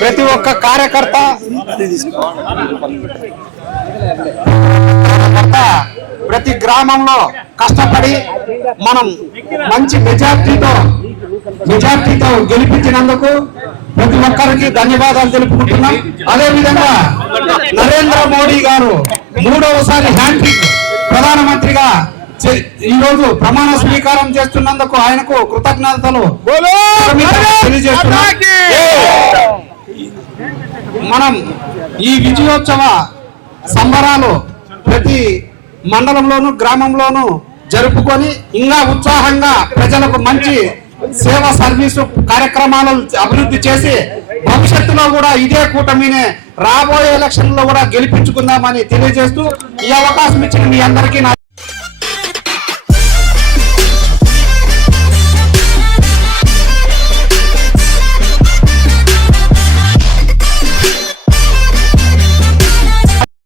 ప్రతి ఒక్క కార్యకర్త ప్రతి గ్రామంలో కష్టపడి మనం మంచి మెజార్టీతో గెలిపించినందుకు ప్రతి ఒక్కరికి ధన్యవాదాలు తెలుపుకుంటున్నాం. అదేవిధంగా నరేంద్ర మోడీ గారు 3వసారి హ్యాండ్రిక్ ప్రధానమంత్రిగా ఈ రోజు ప్రమాణ స్వీకారం చేస్తున్నందుకు ఆయనకు కృతజ్ఞతలు తెలియజేస్తున్నాం. మనం ఈ విజయోత్సవ సంబరాలు ప్రతి మండలంలోను గ్రామంలోను జరుపుకొని ఇంకా ఉత్సాహంగా ప్రజలకు మంచి సేవ సర్వీసు కార్యక్రమాలు అభివృద్ధి చేసి భవిష్యత్తులో కూడా ఇదే కూటమినే రాబోయే ఎలక్షన్ లో కూడా గెలిపించుకుందామని తెలియజేస్తూ ఈ అవకాశం ఇచ్చిన మీ అందరికీ